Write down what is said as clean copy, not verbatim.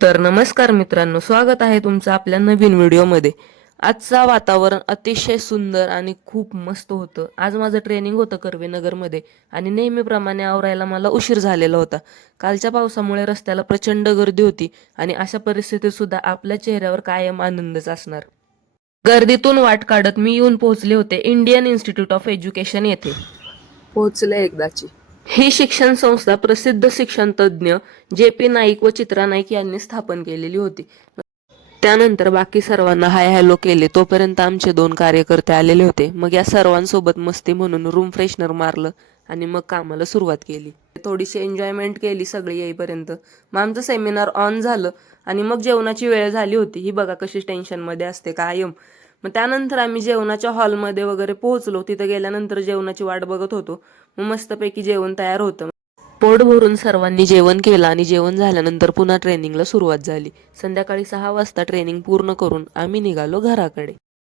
तर नमस्कार मित्रांनो, स्वागत आहे तुमचं आपल्या नवीन व्हिडिओमध्ये. आजचा वातावरण अतिशय सुंदर आणि खूप मस्त होतं. आज माझं ट्रेनिंग होतं कर्वेनगरमध्ये आणि नेहमीप्रमाणे आवरायला मला उशीर झालेला होता. कालच्या पावसामुळे रस्त्याला प्रचंड गर्दी होती आणि अशा परिस्थितीत सुद्धा आपल्या चेहऱ्यावर कायम आनंदच असणार. गर्दीतून वाट काढत मी येऊन पोहोचले होते इंडियन इन्स्टिट्यूट ऑफ एज्युकेशन येथे. पोहोचले एकदाची. ही शिक्षण संस्था प्रसिद्ध शिक्षण तज्ज्ञ जे.पी. नाईक व चित्रा नाईक यांनी स्थापन केलेली होती. त्यानंतर बाकी सर्वांना हाय हॅलो केले. तोपर्यंत आमचे 2 कार्यकर्ते आलेले होते. मग या सर्वांसोबत मस्ती म्हणून रूम फ्रेशनर मारलं आणि मग कामाला सुरुवात केली. थोडीशी एन्जॉयमेंट केली सगळी येईपर्यंत. मग आमचं सेमिनार ऑन झालं आणि मग जेवणाची वेळ झाली होती. ही बघा कशी टेन्शनमध्ये असते कायम. मग त्यानंतर आम्ही जेवणाच्या हॉलमध्ये वगैरे पोहोचलो. तिथं गेल्यानंतर जेवणाची वाट बघत होतो. मग मस्तपैकी जेवण तयार होतं. पोट भरून सर्वांनी जेवण केलं आणि जेवण झाल्यानंतर पुन्हा ट्रेनिंगला सुरुवात झाली. संध्याकाळी 6 वाजता ट्रेनिंग पूर्ण करून आम्ही निघालो घराकडे.